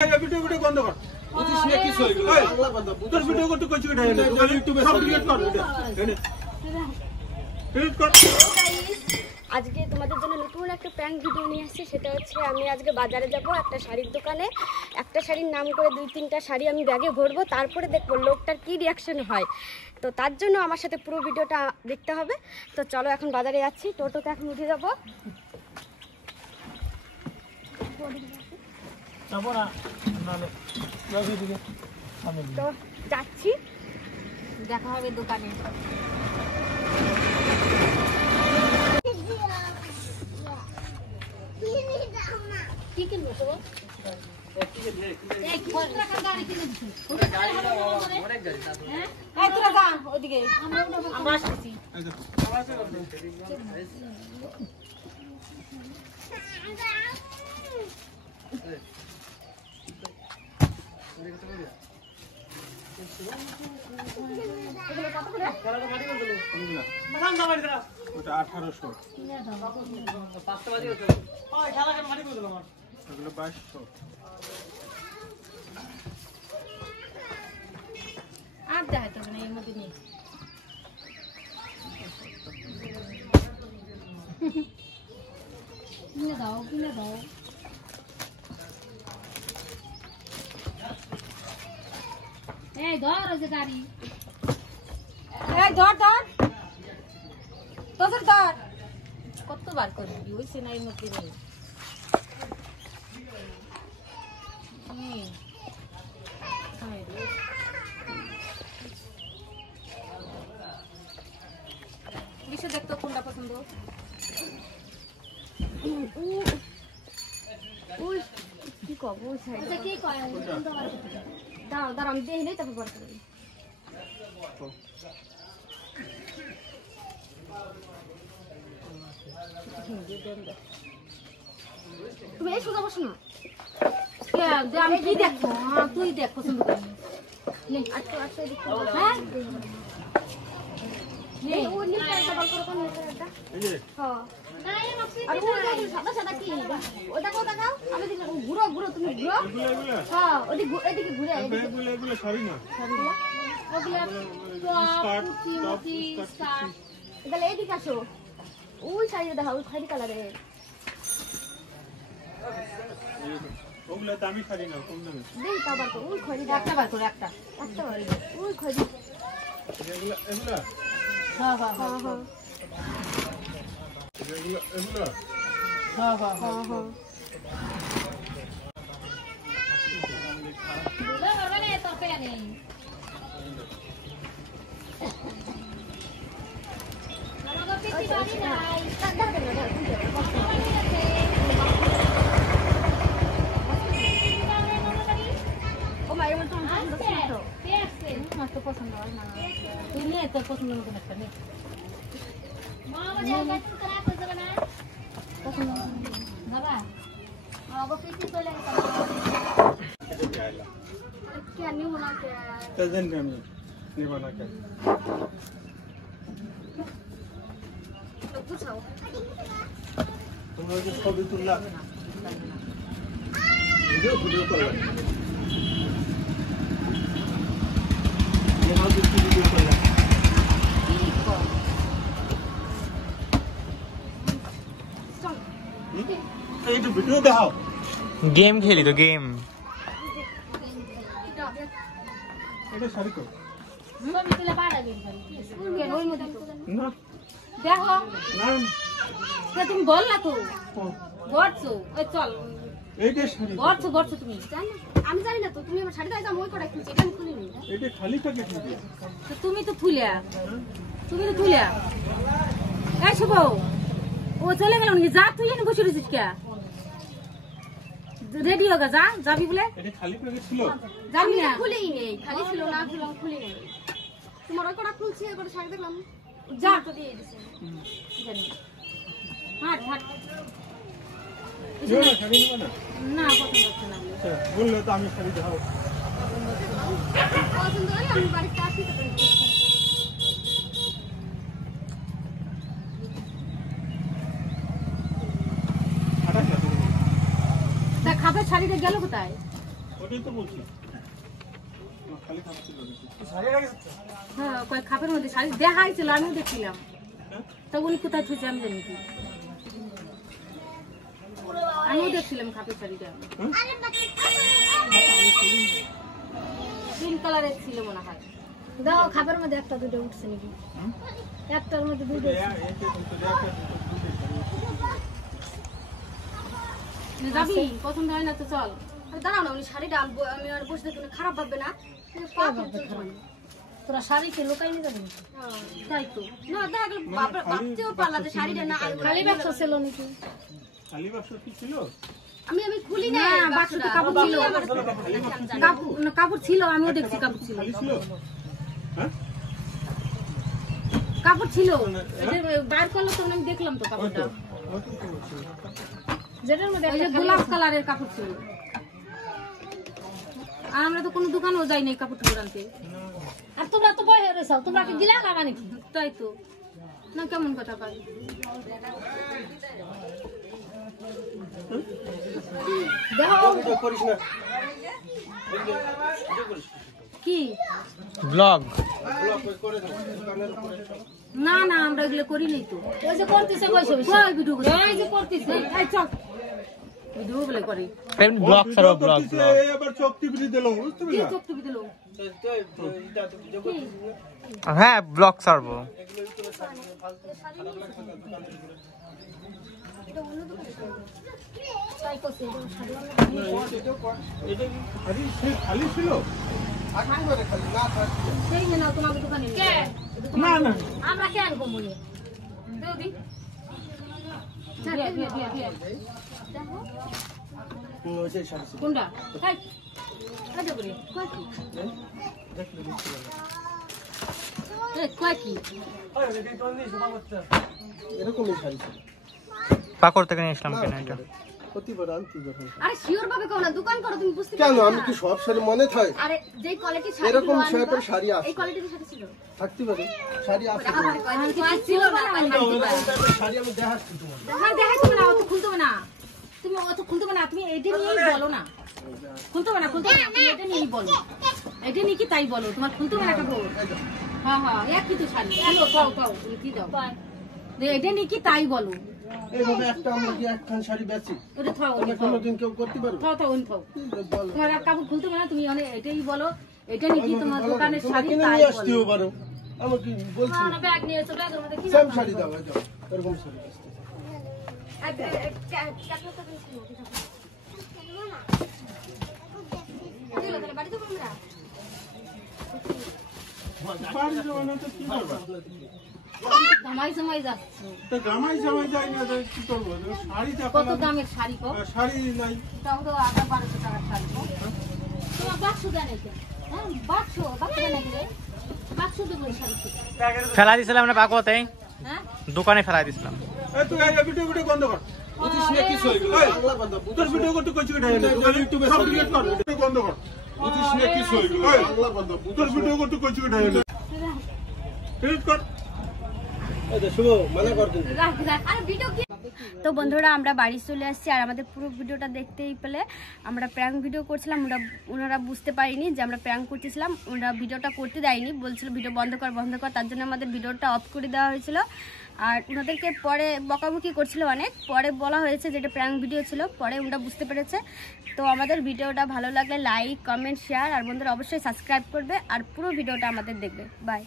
Video video বন্ধ কর। বুঝিস না কি হইল? বাংলা কথা বুঝ। তোর ভিডিও করতে কইছি এটা এটা ইউটিউবে সব ক্রিয়েট কর এটা। ক্রিয়েট কর। আজকে তোমাদের জন্য নতুন একটা প্র্যাঙ্ক ভিডিও নিয়ে আসছি। সেটা হচ্ছে আমি আজকে বাজারে যাব একটা শাড়ির দোকানে, একটা শাড়ির নাম করে 2-3টা শাড়ি আমি ব্যাগে ভরবো, তারপরে দেখবো লোকটার কি রিয়াকশন হয়। তো তার জন্য আমার সাথে পুরো ভিডিওটা দেখতে হবে। তো চলো এখন বাজারে যাচ্ছি, টোটোতে এখন উঠে যাবো। তো যাচ্ছি, দেখা হবে দোকানে। কি কিনবো তো? ওদিকে আমরা আসছি। ওটা 1800 এগুলো 2200 আর দেখা তো না এর মধ্যে নেই। কিনে দাও কিনে দাও। এই ধর ওই যে গাড়ি, এই ধর ধর তোর ধর। কতবার করবি ওই সেনাই মধ্যে নেই। বিষয় দেখতো কোনটা পছন্দ। কি কব ওই সাইড কি কয় দাঁড়াও দাঁড়াও আমি দেখি নেই তারপর বড় করবি। তুমি এই সোজা বসো না। আমি কি দেখবো? তুই দেখ পছন্দ করি। হ্যাঁ ঘুরো ঘুরো তুমি ঘুরো। হ্যাঁ এদিকে ঘুরে তাহলে এদিকে আসো। ওই শাড়িটা দেখা ওই খয়েরি কালারের। ওগুলা দামি শাড়ি না, কম দামি। দেই কাবার তো ওই খয়েরি একটা বার করে একটা একটা বার ওই খয়েরি এগুলা এগুলা হ্যাঁ হ্যাঁ হ্যাঁ হ্যাঁ এগুলা এগুলা হ্যাঁ হ্যাঁ হ্যাঁ হ্যাঁ বলে বলে তোর কে নেই। আমাগো পিটি বাড়ি নাই কাঁদা দে না ও মাই মত তো পছন্দ হয় না। তুই নিয়ে তোর পছন্দ মতো একটা নে। মা বাবা কাটিং করা তো যাবে না পছন্দ বাবা আমাগো পিটি চলে গেল। क्या नहीं होना क्या तजन हम नहीं बना कर तो पूछो तुम लोग इसको भी तुल्ला वीडियो वीडियो कर लो ये हां इसकी वीडियो कर लो ठीक है ये तो वीडियो दिखाओ गेम खेली तो गेम এটা শাড়ি কো ছবি তুলে পাঠাবি কেন ওই মধ্যে না দেখো না তা তুমি বল না তো গড়ছো ওই চল এইটা শাড়ি গড়ছো তুমি জানো আমি জানি না তো তুমি আমার শাড়ি দাও মই করা কিনছি এটা আমি খুলি নি এটা খালি থাকে কিন্তু তো তুমি তো তুলিয়া এই শুভ ও চলে গেল নাকি যা তুই এনে বসে রইছিস কে রেডি হয়ে যা যাবি বলে এটা খালি প্যাকেট ছিল যাবি না খুলেই নেই খালি ছিল না খুলি নেই তোমার ওই কটা খুলছি এর করে শাড়ি দেখলাম যা তো দিয়ে দিছে জানি হাট নিও না শাড়ি নিও না না পছন্দ হচ্ছে না আচ্ছা বললে তো আমি শাড়ি দেখাবো পছন্দ হলে আমি বাড়িতে আসি তো খাবার শাড়িটা গেল কোথায়? ওটাই তো বলছি খালি খাচ্ছিল হ্যাঁ কয় খাপের মধ্যে শাড়ি দেখাইছিল আমিও দেখছিলাম তা উনি কোথায় থুইছে আমি জানি কি আমিও দেখছিলাম খাপের শাড়িটা পিঙ্ক কালারের ছিল মনে হয় দাও খাবার মধ্যে একটা দুটো উঠছে নাকি একটার মধ্যে দুটো যাবি পছন্দ হয় না তো চল দাঁড়াও না উনি শাড়িটা আনবো আমি আর বসে দেখুন খারাপ ভাববে না তোরা শাড়িকে লোকাই নিয়ে যাবি তাই তো না দেখা গেল ভাবতেও পারলা যে শাড়িটা না খালি ব্যবসা ছিল নাকি খালি বাক্স কি ছিল আমি খুলি না বাক্সতে কাপড় ছিল কাপড় ছিল আমিও দেখছি কাপড় ছিল খালি ছিল হ্যাঁ কাপড় ছিল এটা বার করলো তো আমি দেখলাম তো কাপড়টা যেটার মধ্যে ওই যে গোলাপ কালারের কাপড় ছিল আর আমরা তো কোনো দোকানেও যাই নাই কাপড় টাপড় আনতে আর তোমরা তো বই হয়ে যাও তোমরা কি গিলা লাগা নাকি তাই তো না কেমন কথা পাই দেখো করিস না কি ব্লগ না না আমরা এগুলো করি নাই তো ওই যে করতেছে কই ভিডিও করে ওই যে করতেছে এই চল ভিডিও বলে করি ব্লগ ছাড়ো ব্লগ ব্লগ এবার চোখ টিপি দিলাম বুঝতে কি পারলা চোখ টিপি দিলো হ্যাঁ ব্লগ ছাড়বো তাই করছে এটা কি খালি ছিল সেই না তোমাকে দোকানে না না আমরা কে আনবো মনে দেও দি কোনটা হাই আজে বলি কয় কি এরকমই শাড়ি ছিল পাকড় থেকে নিয়ে আসলাম কেন এটা প্রতিবার আনছি যখন আরে শিওর ভাবে কও না দোকান করো তুমি বুঝতে কেন পারছো আমি কি সব শাড়ি মনে থাকে আরে যেই কোয়ালিটি শাড়ি এরকম শাড়ির শাড়ি আছে এই কোয়ালিটির শাড়ি ছিল থাকতে পারে শাড়ি আছে ছিল না শাড়ি আমি দেখাচ্ছি তোমার না দেখাইতে না অত খুলতে হবে না তুমি অত খুলতে হবে না তুমি এটা নিয়েই বলো না খুলতে হবে না তুমি এটা নিয়েই বলো এটা নিয়ে কি তাই বলো তোমার খুলতে হবে না কাপড় হ্যাঁ হ্যাঁ একই তো শাড়ি ছিল পাও পাও কি দাও এটা নিয়ে কি তাই বলো এইভাবে একটা আমরা কি একখান শাড়ি বেচি ওটা থাও আমরা কোনোদিন কেউ করতে পারবো থাও থাও থাও বলো তোমার আর কাপড় খুলতে হবে না তুমি অনেক এটাই বলো এটা নিয়ে কি তোমার দোকানের তোমরা শাড়ি কিনে তাই নিয়ে বলো আসতেও পারো আমার কি বলছি না ব্যাগ নিয়ে এসো ব্যাগের মধ্যে কি সেম শাড়ি দাও এই দাও এরকম শাড়ি বাড়ি যাওয়া না তো কি করবা জামাই জামাই যাচ্ছে তো জামাই যায় না তো কি করবো শাড়ি দেখো কত দামের শাড়ি কো শাড়ি নাই তাও তো 1200 টাকার শাড়ি কো তোমার বাক্স দেন এটা হ্যাঁ বাক্স দেন নাকি রে বাক্স দেবো শাড়ি ফেলা দিছিলাম না পাকোতে হ্যাঁ দোকানে ফেলা দিছিলাম এই তুই এই ভিডিও বন্ধ কর বুঝিস না কি হই গেল বাংলা বন্ধ তোর ভিডিও করতে কইছি এটা দোকান ইউটিউবে সব ডিলিট কর ভিডিও বন্ধ কর বুঝিস না কি হই গেল বাংলা বন্ধ তোর ভিডিও করতে কইছি এটা ডিলিট কর এই যে শুভ মানে কর দিন রাখ রাখ আরে ভিডিও কি তো বন্ধুরা আমরা বাড়ি চলে আসছি আর আমাদের পুরো ভিডিওটা দেখতেই পেলে আমরা প্র্যাঙ্ক ভিডিও করছিলাম ওনারা বুঝতে পারিনি যে আমরা প্র্যাঙ্ক করতেছিলাম ওনারা ভিডিওটা করতে দেয়নি বলছিল ভিডিও বন্ধ কর তার জন্য আমাদের ভিডিওটা অফ করে দেওয়া হয়েছিল আর ওনাদেরকে পরে বকাবকি করছিল অনেক পরে বলা হয়েছে যে এটা প্র্যাঙ্ক ভিডিও ছিল পরে ওনারা বুঝতে পেরেছে তো আমাদের ভিডিওটা ভালো লাগলে লাইক কমেন্ট শেয়ার আর বন্ধুরা অবশ্যই সাবস্ক্রাইব করবে আর পুরো ভিডিওটা আমাদের দেখবে বাই।